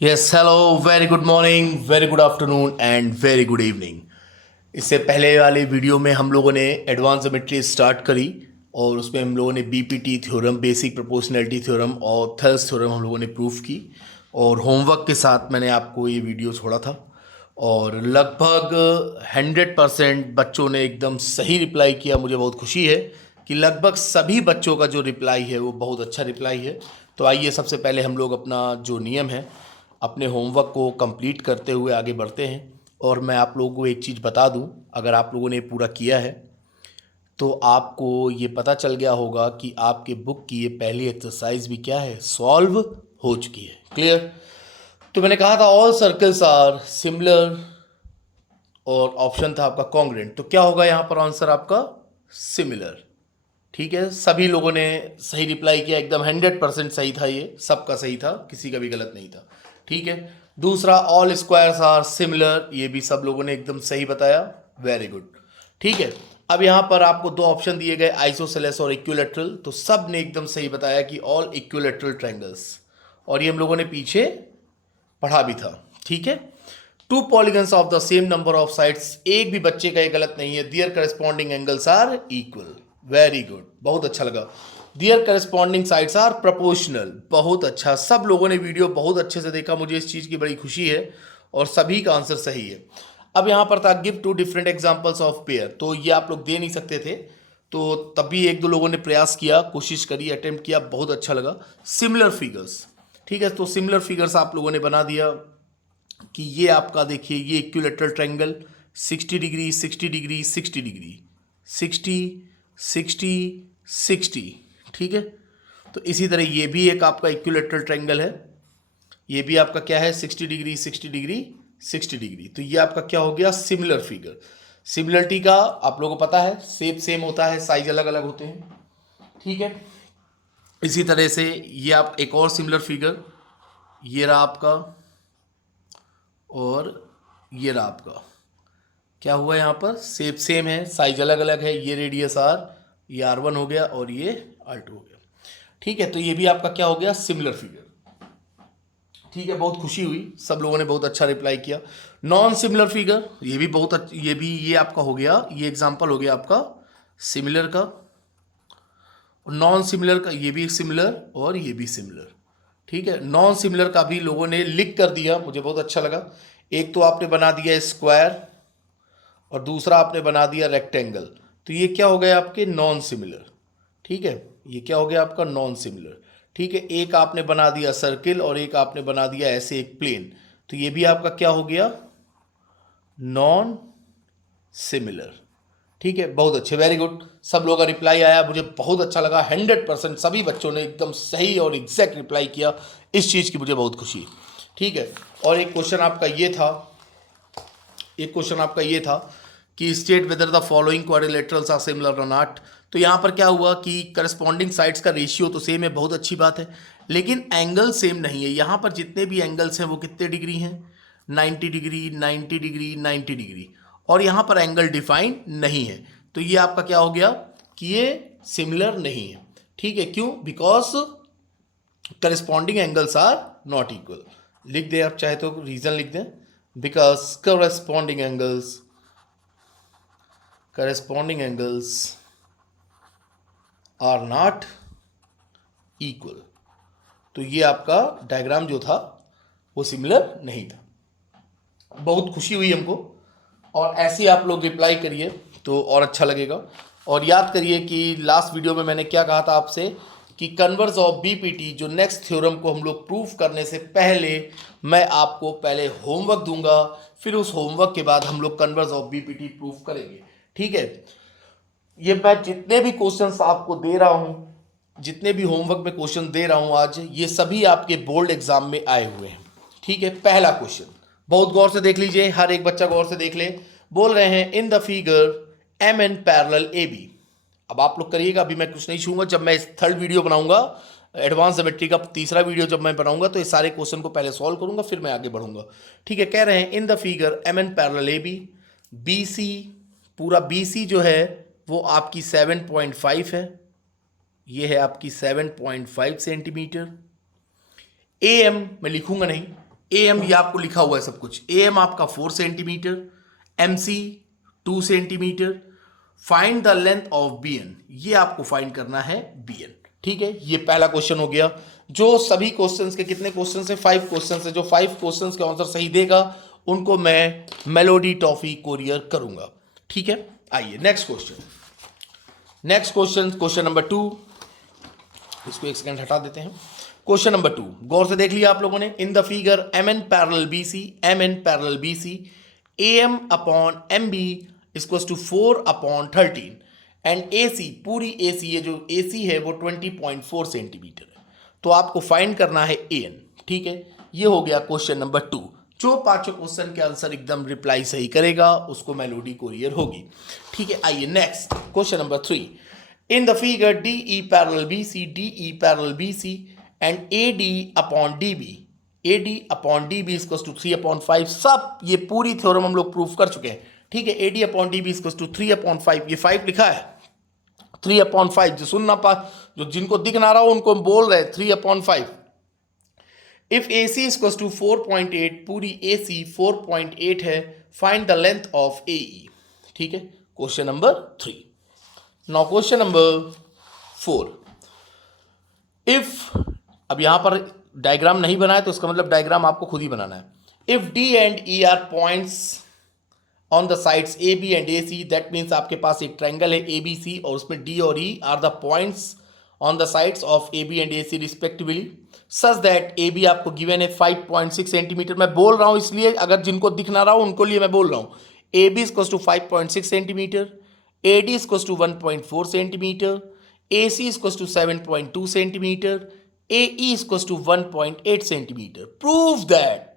Yes hello, very good morning, very good afternoon and very good evening. इससे पहले वाले video में हम लोगों ने एडवांस ज्योमेट्री स्टार्ट करी और उसमें हम लोगों ने BPT theorem, basic proportionality theorem और थेल्स थ्योरम हम लोगों ने प्रूफ की। और होमवर्क के साथ मैंने आपको ये वीडियो छोड़ा था और लगभग 100% बच्चों ने एकदम सही रिप्लाई किया। मुझे बहुत खुशी है कि लगभग सभी बच्चों का जो रिप्लाई है वो बहुत अच्छा रिप्लाई है। तो आइए सबसे पहले हम लोग अपना जो नियम है अपने होमवर्क को कंप्लीट करते हुए आगे बढ़ते हैं। और मैं आप लोगों को एक चीज़ बता दूं, अगर आप लोगों ने पूरा किया है तो आपको ये पता चल गया होगा कि आपके बुक की ये पहली एक्सरसाइज भी क्या है, सॉल्व हो चुकी है। क्लियर? तो मैंने कहा था ऑल सर्कल्स आर सिमिलर और ऑप्शन था आपका कॉन्ग्रुएंट। तो क्या होगा यहाँ पर आंसर आपका? सिमिलर। ठीक है, सभी लोगों ने सही रिप्लाई किया, एकदम 100% सही था, ये सबका सही था, किसी का भी गलत नहीं था। ठीक है। दूसरा, ऑल स्क्वायर्स आर सिमिलर, ये भी सब लोगों ने एकदम सही बताया। Very good. ठीक है। अब यहाँ पर आपको दो ऑप्शन दिए गए, आइसोसेलेस और इक्विलेटरल, तो सब ने एकदम सही बताया कि ऑल इक्विलेटरल ट्रायंगल्स। और ये हम लोगों ने पीछे पढ़ा भी था। ठीक है। Two polygons of the same number of sides, एक भी बच्चे का ये गलत नहीं है। Their corresponding angles are equal. Very good, बहुत अच्छा लगा। Their corresponding sides are proportional, बहुत अच्छा। सब लोगों ने वीडियो बहुत अच्छे से देखा, मुझे इस चीज़ की बड़ी खुशी है और सभी का आंसर सही है। अब यहाँ पर था give to different examples of pair, तो ये आप लोग दे नहीं सकते थे, तो तब भी एक दो लोगों ने प्रयास किया, कोशिश करी, अटेम्प्ट किया, बहुत अच्छा लगा। सिमिलर फिगर्स, ठीक है, तो सिमिलर फिगर्स आप लोगों ने बना दिया कि ये आपका देखिए, ये equilateral triangle 60 degree 60 degree 60 degree 60 60 60, ठीक है। तो इसी तरह ये भी एक आपका इक्विलेटरल ट्रायंगल है, ये भी आपका क्या है, 60 डिग्री 60 डिग्री 60 डिग्री। तो ये आपका क्या हो गया, सिमिलर फिगर। सिमिलरिटी का आप लोगों को पता है, शेप सेम होता है, साइज अलग अलग होते हैं। ठीक है। इसी तरह से ये आप एक और सिमिलर फिगर, ये रहा आपका और ये रहा आपका। क्या हुआ यहाँ पर, शेप सेम है, साइज अलग अलग है। ये रेडियस आर, ये R1 हो गया और ये R2 हो गया। ठीक है, तो ये भी आपका क्या हो गया, सिमिलर फिगर। ठीक है, बहुत खुशी हुई, सब लोगों ने बहुत अच्छा रिप्लाई किया। नॉन सिमिलर फिगर, ये भी बहुत ये भी ये आपका हो गया, ये एग्जांपल हो गया आपका सिमिलर का। नॉन सिमिलर का ये भी सिमिलर और ये भी सिमिलर। ठीक है, नॉन सिमिलर का भी लोगों ने लिख कर दिया, मुझे बहुत अच्छा लगा। एक तो आपने बना दिया स्क्वायर और दूसरा आपने बना दिया रेक्टेंगल, तो ये क्या हो गया आपके, नॉन सिमिलर। ठीक है, ये क्या हो गया आपका, नॉन सिमिलर। ठीक है, एक आपने बना दिया सर्किल और एक आपने बना दिया ऐसे एक प्लेन, तो ये भी आपका क्या हो गया, नॉन सिमिलर। ठीक है, बहुत अच्छे, वेरी गुड। सब लोगों का रिप्लाई आया, मुझे बहुत अच्छा लगा। 100% सभी बच्चों ने एकदम सही और एग्जैक्ट रिप्लाई किया, इस चीज़ की मुझे बहुत खुशी है। ठीक है, और एक क्वेश्चन आपका ये था, एक क्वेश्चन आपका ये था कि state whether the following quadrilaterals are similar और नॉट। तो यहाँ पर क्या हुआ कि करस्पॉन्डिंग साइड्स का रेशियो तो सेम है, बहुत अच्छी बात है, लेकिन एंगल सेम नहीं है। यहाँ पर जितने भी एंगल्स हैं वो कितने डिग्री हैं, 90 डिग्री 90 डिग्री 90 डिग्री, और यहाँ पर एंगल डिफाइन नहीं है। तो ये आपका क्या हो गया कि ये सिमिलर नहीं है। ठीक है, क्यों, because corresponding angles are not equal. लिख दें आप चाहे तो, रीजन लिख दें, because corresponding angles are not equal। तो ये आपका डायग्राम जो था वो सिमिलर नहीं था। बहुत खुशी हुई हमको, और ऐसे ही आप लोग रिप्लाई करिए तो और अच्छा लगेगा। और याद करिए कि लास्ट वीडियो में मैंने क्या कहा था आपसे कि कन्वर्स ऑफ बीपीटी, जो नेक्स्ट थ्योरम को हम लोग प्रूफ करने से पहले मैं आपको पहले होमवर्क दूंगा, फिर उस होमवर्क के बाद हम लोग कन्वर्स ऑफ बीपीटी प्रूफ करेंगे। ठीक है, ये मैं जितने भी क्वेश्चंस आपको दे रहा हूं, जितने भी होमवर्क में क्वेश्चन दे रहा हूं आज, ये सभी आपके बोर्ड एग्जाम में आए हुए हैं। ठीक है, पहला क्वेश्चन बहुत गौर से देख लीजिए, हर एक बच्चा गौर से देख ले। बोल रहे हैं in the figure M N parallel A B. अब आप लोग करिएगा, अभी मैं कुछ नहीं छूंगा, जब मैं थर्ड वीडियो बनाऊंगा, एडवांस ज्योमेट्री का तीसरा वीडियो जब मैं बनाऊंगा, तो ये सारे क्वेश्चन को पहले सॉल्व करूंगा, फिर मैं आगे बढ़ूंगा। ठीक है, कह रहे हैं in the figure M N parallel A B, B C, पूरा बी सी जो है वो आपकी 7.5 है, ये है आपकी 7.5 सेंटीमीटर। ए एम मैं लिखूंगा नहीं, AM ये आपको लिखा हुआ है सब कुछ। AM आपका 4 centimetre, MC 2 centimetre. Find the length of BN, ये आपको फाइंड करना है BN। ठीक है, ये पहला क्वेश्चन हो गया। जो सभी क्वेश्चंस के कितने क्वेश्चन है? 5 क्वेश्चन है। जो 5 क्वेश्चंस के आंसर सही देगा उनको मैं मेलोडी टॉफी कोरियर करूंगा। ठीक है, आइए next question. Next question, question number 2। इसको एक सेकंड हटा देते हैं। क्वेश्चन नंबर 2 गौर से देख लिया आप लोगों ने। In the figure MN parallel BC AM upon MB equals to 4/13 and AC पूरी AC, ये जो AC है वो 20.4 सेंटीमीटर है। तो आपको फाइंड करना है AN। ठीक है, ये हो गया क्वेश्चन नंबर 2। जो पांचों क्वेश्चन के आंसर एकदम रिप्लाई सही करेगा उसको मेलोडी कोरियर होगी। ठीक है, आइए next question number 3। In the figure DE parallel BC and AD upon DB equals to 3/5। सब ये पूरी थ्योरम हम लोग प्रूफ कर चुके हैं। ठीक है, AD upon DB equals to 3/5। ये 5 लिखा है, 3/5। जो सुन ना पा, जो जिनको दिख ना रहा हो उनको हम बोल रहे हैं 3/5। इफ AC इक्वल्स टू 4.8, पूरी AC 4.8 है, find the length of AE। ठीक है, question number 3। Now question number 4। If, अब यहां पर डायग्राम नहीं बनाया तो इसका मतलब डायग्राम आपको खुद ही बनाना है। If D and E are points on the sides AB and AC, that means आपके पास एक ट्रायंगल है ABC और उसमें D और E are the points on the sides of AB and AC respectively, such that AB आपको given है 5.6 centimetre. मैं बोल रहा हूं इसलिए, अगर जिनको दिख ना रहा हो उनको लिए मैं बोल रहा हूं। AB equals to 5.6 centimetre, AD equals to 1.4 centimetre, AC equals to 7.2 centimetre, AE equals to 1.8 centimetre. Prove that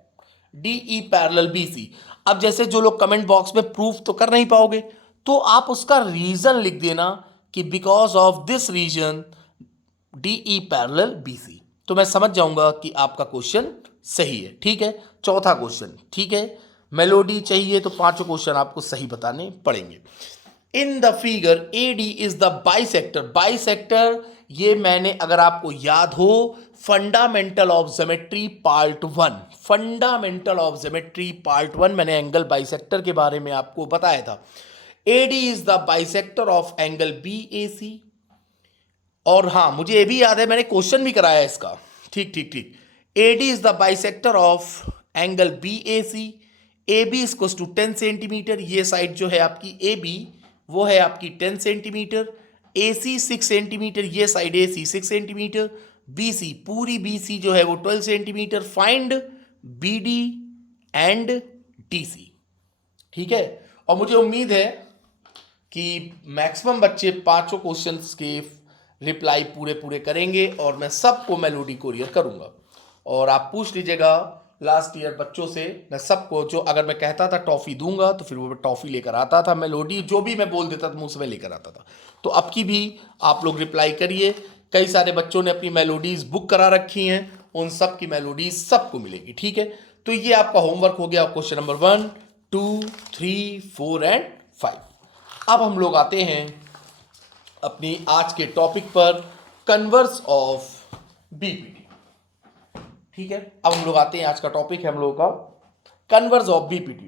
DE parallel BC। अब जैसे जो लोग कमेंट बॉक्स में प्रूफ तो कर नहीं पाओगे, तो आप उसका रीजन लिख देना कि because of this reason DE parallel BC, तो मैं समझ जाऊंगा कि आपका क्वेश्चन सही है। ठीक है, चौथा क्वेश्चन। ठीक है, मेलोडी चाहिए तो पांचों क्वेश्चन आपको सही बताने पड़ेंगे। इन the figure AD is the bisector. ये मैंने, अगर आपको याद हो, फंडामेंटल ऑफ ज्योमेट्री पार्ट 1 मैंने एंगल बाइसेक्टर के बारे में आपको बताया था। AD is the bisector of angle BAC। और हाँ, मुझे ये भी याद है, मैंने क्वेश्चन भी कराया इसका। ठीक। AD is the bisector of angle BAC। AB equals to 10 centimetre. ये साइड जो है आपकी AB वो है आपकी 10 सेंटीमीटर। AC 6 सेंटीमीटर, ये साइड AC 6 सेंटीमीटर। BC पूरी BC जो है वो 12 centimetre. Find BD and DC। ठीक है, और मुझे उम्मीद है कि मैक्सिमम बच्चे पांचों क्वेश्चंस के रिप्लाई पूरे करेंगे और मैं सबको मेलोडी कोरियर करूंगा। और आप पूछ लीजिएगा लास्ट ईयर बच्चों से, मैं सबको, जो अगर मैं कहता था टॉफ़ी दूंगा तो फिर वो टॉफ़ी लेकर आता था, मेलोडी जो भी मैं बोल देता था मुंह से मैं लेकर आता था। तो अब की भी आप लोग रिप्लाई करिए। कई सारे बच्चों ने अपनी मेलोडीज बुक करा रखी हैं, उन सब की मेलोडीज सबको मिलेगी। ठीक है, तो ये आपका होमवर्क हो गया, क्वेश्चन नंबर 1, 2, 3, 4 एंड 5। अब हम लोग आते हैं अपनी आज के टॉपिक पर, कन्वर्स ऑफ BPT। ठीक है, अब हम लोग आते हैं, आज का टॉपिक है हम लोगों का converse of BPT।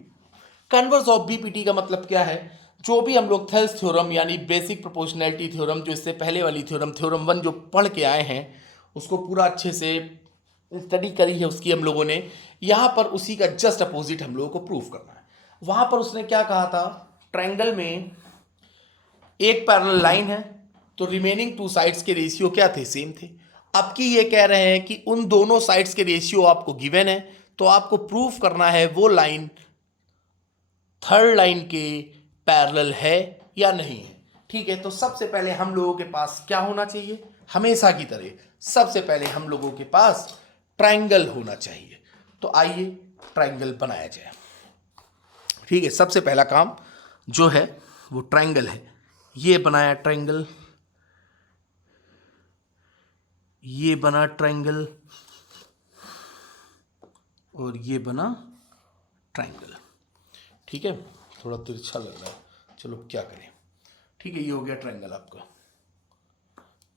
Converse of BPT का मतलब क्या है? जो भी हम लोग थेल्स थ्योरम यानी बेसिक प्रोपोर्शनैलिटी थ्योरम, जो इससे पहले वाली थ्योरम 1 जो पढ़ के आए हैं, उसको पूरा अच्छे से स्टडी करी है उसकी हम लोगों ने। यहाँ पर उसी का जस्ट अपोजिट हम लोगों को प्रूफ करना है। वहाँ पर उसने क्या कहा था, ट्रायंगल में एक पैरेलल लाइन है तो रिमेनिंग 2 साइड्स के रेशियो क्या थे? सेम थे। अब की ये कह रहे हैं कि उन दोनों साइड्स के रेशियो आपको गिवन है, तो आपको प्रूफ करना है वो लाइन थर्ड लाइन के पैरेलल है या नहीं है। ठीक है, तो सबसे पहले हम लोगों के पास क्या होना चाहिए? हमेशा की तरह सबसे पहले हम लोगों के पास ट्रायंगल होना चाहिए। तो आइए ट्रायंगल बनाया जाए। ठीक है, सबसे पहला काम जो है वो ट्रायंगल है। ये बनाया ट्रायंगल, ये बना ट्रायंगल और ये बना ट्रायंगल। ठीक है, थोड़ा तिरछा लग रहा है, चलो क्या करें। ठीक है, ये हो गया ट्रायंगल आपका।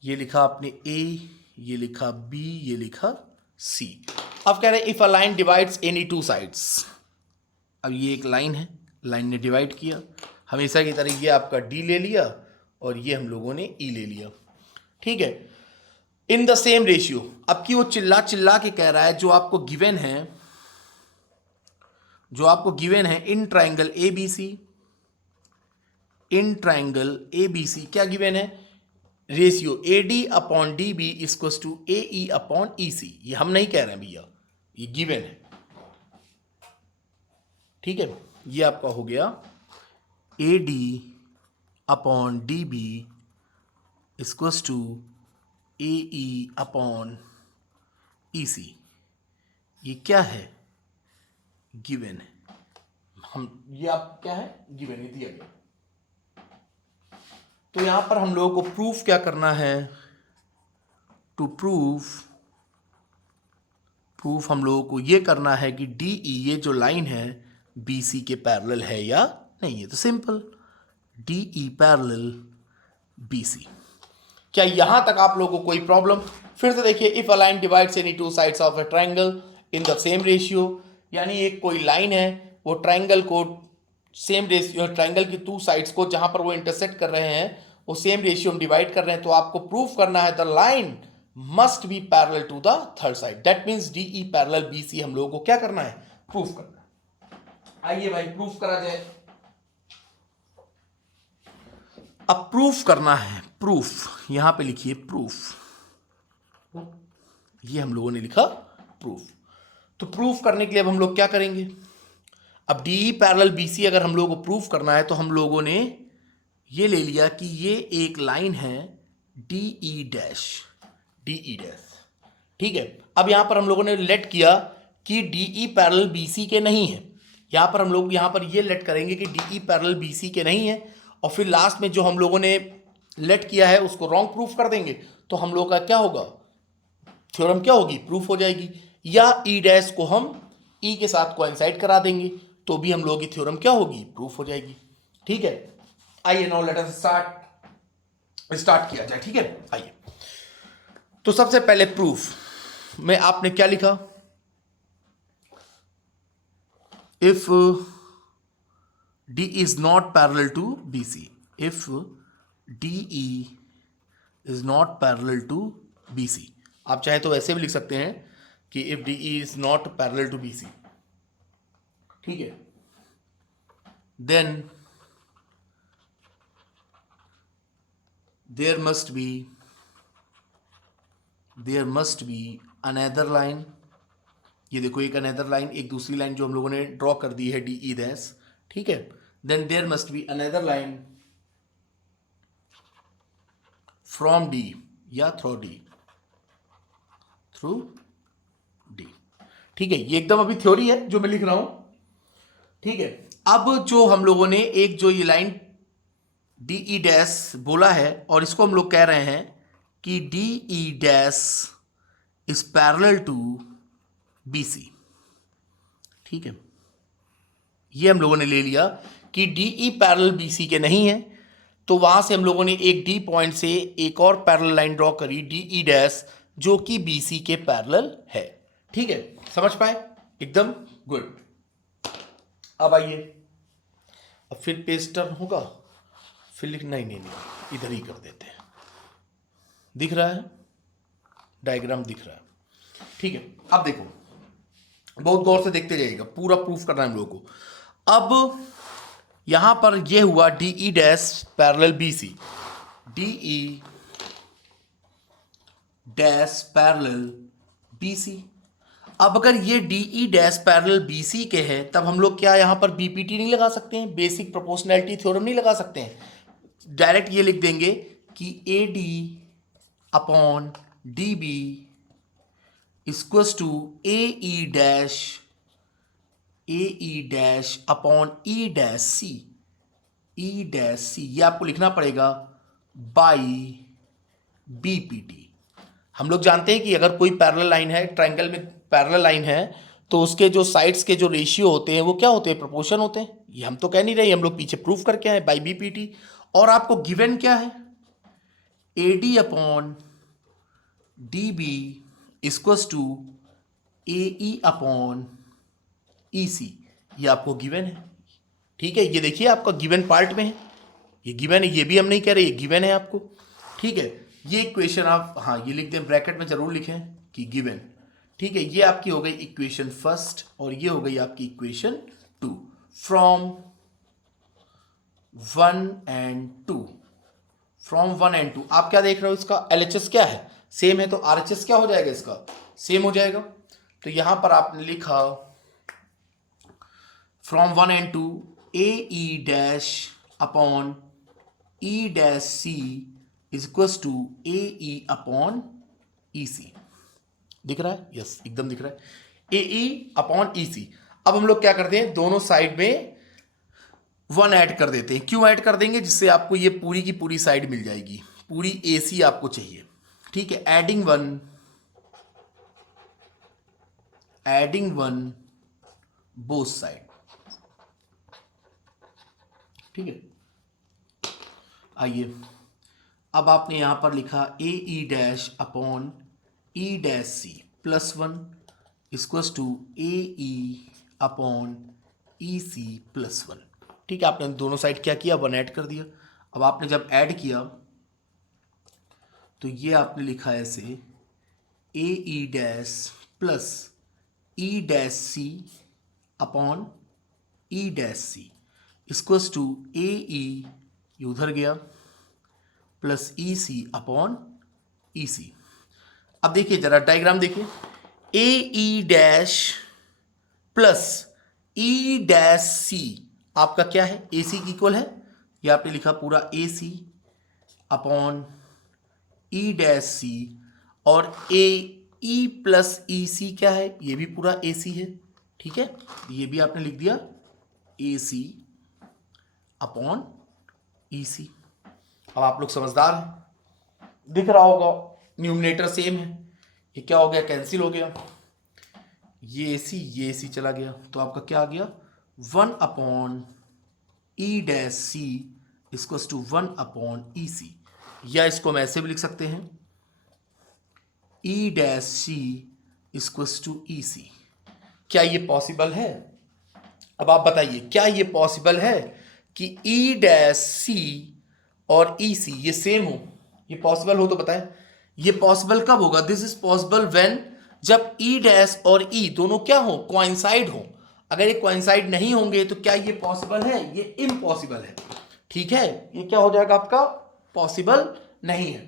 ये लिखा आपने A, ये लिखा B, ये लिखा C। अब कह रहे हैं if a line divides any two sides. अब ये एक लाइन है, लाइन ने डिवाइड किया, हमेशा की तरह ये आपका डी ले लिया और ये हम लोगों ने ई ले लिया, ठीक है, इन द सेम रेशियो। अब की वो चिल्ला चिल्ला के कह रहा है जो आपको गिवन है, जो आपको गिवन है in triangle A B C, in triangle A B C क्या गिवन है, ratio A D upon D B equals to A E upon E C. ये हम नहीं कह रहे हैं भैया, ये गिवन है, ठीक है। ये आपका हो गया A D upon D B equals to A E upon E C. ये क्या है, गिवन है, हम ये आप क्या है, गिवन है, दिया गया। तो यहां पर हम लोगों को प्रूफ क्या करना है, टू प्रूफ हम लोगों को ये करना है कि डी ई ये जो लाइन है बी सी के पैरेलल है या नहीं है। तो simple, D E parallel B C. क्या यहां तक आप लोगों को कोई प्रॉब्लम? फिर से देखिए, if a line divides any two sides of a triangle in the same ratio, यानी एक कोई लाइन है वो ट्राइंगल को सेम रेशियो, ट्राइंगल की टू साइड्स को जहां पर वो इंटरसेक्ट कर रहे हैं वो सेम रेशियो में डिवाइड कर रहे हैं, तो आपको प्रूफ करना है the line must be parallel to the third side. That means D E parallel B C हम लोगों को क्या करना है, प्रूफ करना है। आइए भाई प्रूफ करा जाए। अब प्रूफ करना है, प्रूफ यहां पे लिखिए प्रूफ, ये हम लोगों ने लिखा प्रूफ। तो प्रूफ करने के लिए अब हम लोग क्या करेंगे, अब D E parallel B C अगर हम लोगों को प्रूफ करना है तो हम लोगों ने ये ले लिया कि ये एक लाइन है डी ई डैश, ठीक है। अब यहां पर हम लोगों ने लेट किया कि D E parallel B C के नहीं है, यहां पर हम लोग यहां पर ये लेट करेंगे कि D E parallel B C के नहीं है, और फिर लास्ट में जो हम लोगों ने लेट किया है उसको रॉन्ग प्रूफ कर देंगे, तो हम लोग का क्या होगा, थ्योरम क्या होगी, प्रूफ हो जाएगी। या ई डैश को हम ई के साथ कोइंसाइड करा देंगे तो भी हम लोगों की थ्योरम क्या होगी, प्रूफ हो जाएगी, ठीक है। आइए नाउ लेट अस स्टार्ट किया जाए, ठीक है। आइए, तो सबसे पहले प्रूफ में आपने क्या लिखा, if D is not parallel to B C, if D E is not parallel to B C. आप चाहे तो ऐसे भी लिख सकते हैं कि if D E is not parallel to B C, ठीक है, then there must be another line। ये देखो एक अनदर लाइन, एक दूसरी लाइन जो हम लोगों ने ड्रॉ कर दी है डी ई डैश, ठीक है। Then there must be another line from D या थ्रू डी, ठीक है। ये एकदम अभी थ्योरी है जो मैं लिख रहा हूं, ठीक है। अब जो हम लोगों ने एक जो ये लाइन डी ई डैश बोला है और इसको हम लोग कह रहे हैं कि D E dash is parallel to B C, ठीक है। ये हम लोगों ने ले लिया कि D E parallel B C के नहीं है, तो वहां से हम लोगों ने एक डी पॉइंट से एक और पैरेलल लाइन ड्रॉ करी डी ई डैश जो कि बी सी के पैरेलल है, ठीक है। समझ पाए, एकदम गुड। अब आइए, अब फिर पेज टर्न होगा, फिर लिखना ही नहीं, इधर ही कर देते हैं। दिख रहा है, डायग्राम दिख रहा है, ठीक है। अब देखो, बहुत गौर से देखते जाइएगा, पूरा प्रूफ करना है हम लोगों को। अब यहां पर ये हुआ D E dash parallel B C, D E dash parallel B C. अब अगर ये D E dash parallel B C के हैं तब हम लोग क्या यहां पर बीपीटी नहीं लगा सकते हैं, बेसिक प्रोपोर्शनैलिटी थ्योरम नहीं लगा सकते हैं, डायरेक्ट ये लिख देंगे कि A D upon D B equals to A E dash upon E dash C, ये आपको लिखना पड़ेगा बाई बीपीटी। हम लोग जानते हैं कि अगर कोई पैरेलल लाइन है, ट्राइंगल में पैरेलल लाइन है, तो उसके जो साइड्स के जो रेशियो होते हैं वो क्या होते हैं, प्रोपोर्शन होते हैं। ये हम तो कह नहीं रहे, हम लोग पीछे प्रूफ करके आए बाई बीपीटी। और आपको गिवन क्या है, A D upon D B equals to AE upon EC, ये आपको गिवन है। ठीक है, ये देखिए आपका गिवन पार्ट में है, ये गिवन है, ये भी हम नहीं कह रहे, ये गिवन है आपको। ठीक है, ये इक्वेशन आप हाँ ये लिख दें, ब्रैकेट में जरूर लिखें कि गिवन। ठीक है, ये आपकी हो गई इक्वेशन फर्स्ट और ये हो गई आपकी equation 2 from 1 and 2। From 1 and 2 आप क्या देख रहे हो, इसका LHS क्या है, सेम है, तो RHS क्या हो जाएगा, इसका सेम हो जाएगा। तो यहां पर आपने लिखा from 1 and 2 AE dash upon E dash C is equals to AE upon EC। दिख रहा है, यस एकदम दिख रहा है, AE अपॉन EC। अब हम लोग क्या करते हैं, दोनों साइड में 1 ऐड कर देते हैं। क्यों ऐड कर देंगे, जिससे आपको ये पूरी की पूरी साइड मिल जाएगी, पूरी AC आपको चाहिए। ठीक है, एडिंग वन बोथ साइड। ठीक है, आइए अब आपने यहां पर लिखा AE dash upon E dash C plus 1 equals to AE upon EC plus 1। ठीक है, आपने दोनों साइड क्या किया, 1 ऐड कर दिया। अब आपने जब ऐड किया तो ये आपने लिखा ऐसे AE dash plus E dash C upon E dash C equals to AE, ये उधर गया, प्लस EC अपॉन EC। अब देखिए जरा डायग्राम देखिए, AE dash plus E dash C आपका क्या है, AC की इक्वल है, ये आपने लिखा पूरा AC upon E dash C, और AE प्लस EC क्या है, ये भी पूरा AC है। ठीक है, ये भी आपने लिख दिया AC अपॉन EC। अब आप लोग समझदार हैं, दिख रहा होगा न्यूमरेटर सेम है, ये क्या हो गया, कैंसिल हो गया, ये AC चला गया, तो आपका क्या आ गया 1 upon E dash C equals to 1 upon EC। या इसको हम ऐसे भी लिख सकते हैं E dash C equals to EC। क्या ये पॉसिबल है, अब आप बताइए क्या ये पॉसिबल है कि E डैश C और EC ये सेम हो, ये पॉसिबल हो तो बताएं। ये पॉसिबल कब होगा, दिस इज पॉसिबल व्हेन, जब E डैश और E दोनों क्या हो, कोइंसाइड हो। अगर ये कोइंसाइड नहीं होंगे तो क्या ये पॉसिबल है, ये इम्पॉसिबल है। ठीक है, ये क्या हो जाएगा आपका, पॉसिबल नहीं है।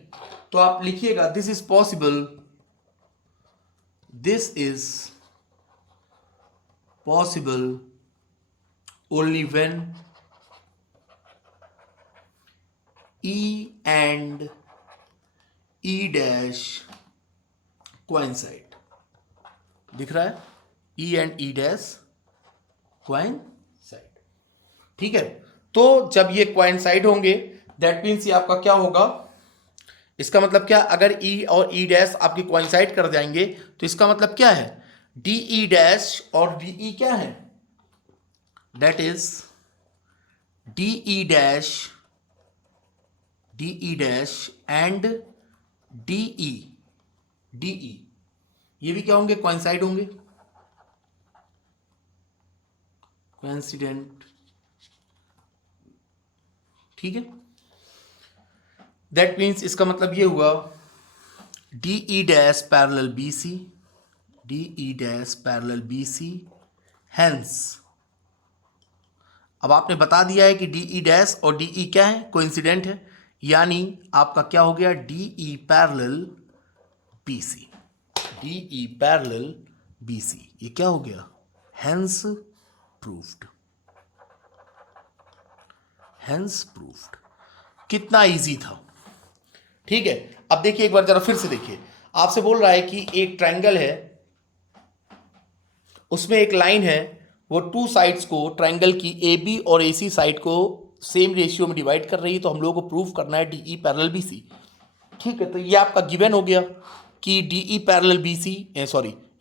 तो आप लिखिएगा this is possible, this is possible only when E and E dash coincide. दिख रहा है, E and E dash coincide. ठीक है, तो जब ये कोइंसाइड होंगे दैट मीन्स ये आपका क्या होगा, इसका मतलब क्या, अगर E और E डैश आपके कोइंसाइड कर जाएंगे तो इसका मतलब क्या है, DE डैश और DE क्या है, that is DE dash and DE ये भी क्या होंगे, कोइंसाइड होंगे, कोइंसिडेंट। ठीक है, दैट मीन्स इसका मतलब ये हुआ DE dash parallel BC, hence अब आपने बता दिया है कि DE डैश और DE क्या है, कोइंसिडेंट है, यानी आपका क्या हो गया, DE पैरेलल BC, ये क्या हो गया, हेंस प्रूफ्ड। कितना इजी था। ठीक है, अब देखिए एक बार जरा फिर से देखिए, आपसे बोल रहा है कि एक ट्रायंगल है, उसमें एक लाइन है, वो टू साइड्स को, ट्रायंगल की AB और AC साइड को सेम रेशियो में डिवाइड कर रही है, तो हम लोगों को प्रूव करना है DE पैरेलल BC। ठीक है, तो ये आपका गिवन हो गया कि DE पैरेलल BC,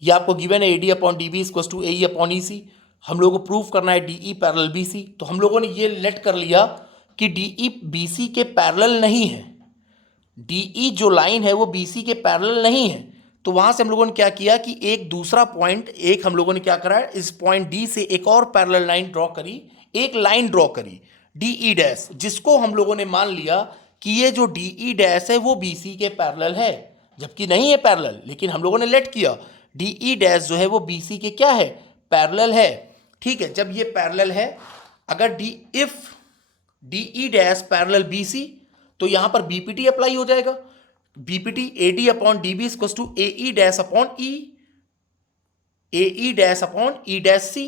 ये आपको गिवन है AD upon DB equals to AE upon EC। हम लोगों को प्रूव करना है DE पैरेलल BC, तो हम लोगों ने ये लेट कर लिया कि DE BC के पैरेलल नहीं है, DE जो लाइन है वो BC के पैरेलल नहीं है, तो वहां से हम लोगों ने क्या किया कि एक दूसरा पॉइंट, एक हम लोगों ने क्या करा, इस पॉइंट डी से एक और पैरेलल लाइन ड्रॉ करी, एक लाइन ड्रॉ करी डीई डैश, जिसको हम लोगों ने मान लिया कि ये जो डीई डैश है वो बीसी के पैरेलल है, जबकि नहीं है पैरेलल, लेकिन हम लोगों ने लेट किया डीई डैश जो है वो बीसी के क्या है, पैरेलल है। ठीक है, जब ये पैरेलल है, अगर if DE dash parallel BC, तो यहां पर बीपीटी अप्लाई हो जाएगा। BPT AD upon DB equal to AE dash upon E, AE dash upon E dash C.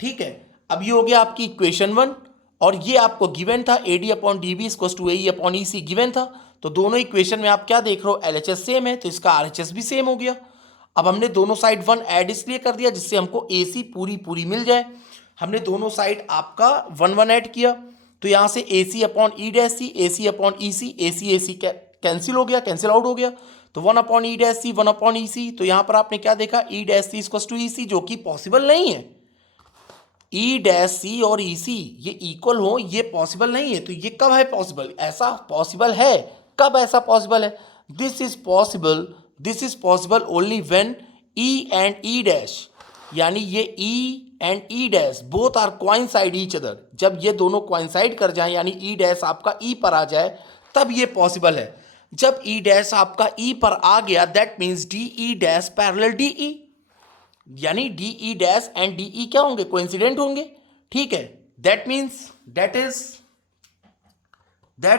ठीक है, अब ये हो गया आपकी इक्वेशन 1, और ये आपको गिवन था AD upon DB equal to AE upon E C given था। तो दोनों इक्वेशन में आप क्या देख रहे हो, एलएचएस सेम है, तो इसका आरएचएस भी सेम हो गया। अब हमने दोनों साइड 1 ऐड इसलिए कर दिया जिससे हमको एसी पूरी पूरी मिल जाए। हमने दोनों साइड आपका 1 1 ऐड किया, तो यहां से A C upon E dash C, A C upon E C, A C cancel हो गया, कैंसिल आउट हो गया, तो 1 upon E dash C, 1 upon E C. तो यहां पर आपने क्या देखा, E dash C equal to E C, जो कि पॉसिबल नहीं है। ई डैश सी और ई सी ये इक्वल हो, ये पॉसिबल नहीं है। तो ये कब है पॉसिबल, ऐसा पॉसिबल है, कब ऐसा पॉसिबल है, this is possible only when E and E dash, यानी ये E and E dash both are coincide each other, जब ये दोनों कोइंसाइड कर जाएं, यानी ई डैश आपका ई पर आ जाए, तब ये पॉसिबल है। जब ई डैश आपका ई पर आ गया, that means D E dash parallel D E, यानी D E dash and D E क्या होंगे, कोइंसिडेंट होंगे। ठीक है, that means that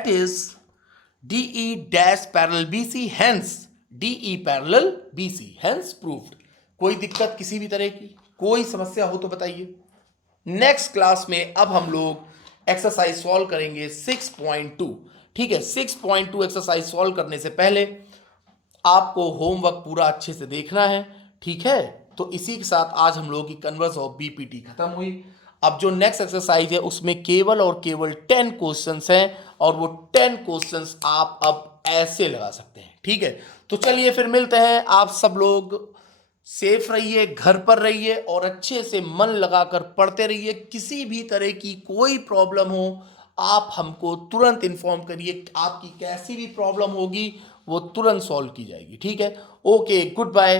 is D E dash parallel B C, hence D E parallel B C, hence proved. कोई दिक्कत किसी भी तरह की, कोई समस्या हो तो बताइए। नेक्स्ट क्लास में अब हम लोग एक्सरसाइज सॉल्व करेंगे 6.2। ठीक है, 6.2 एक्सरसाइज सॉल्व करने से पहले आपको होमवर्क पूरा अच्छे से देखना है। ठीक है, तो इसी के साथ आज हम लोगों की कन्वर्स ऑफ बीपीटी खत्म हुई। अब जो नेक्स्ट एक्सरसाइज है उसमें केवल और केवल 10 क्वेश्चंस हैं, और वो 10 क्वेश्चंस आप अब ऐसे लगा सकते हैं। ठीक है, तो चलिए फिर मिलते हैं। आप सब लोग सेफ रहिए, घर पर रहिए, और अच्छे से मन लगाकर पढ़ते रहिए। किसी भी तरह की कोई प्रॉब्लम हो, आप हमको तुरंत इन्फॉर्म करिए। आपकी कैसी भी प्रॉब्लम होगी वो तुरंत सॉल्व की जाएगी। ठीक है, ओके, गुड बाय।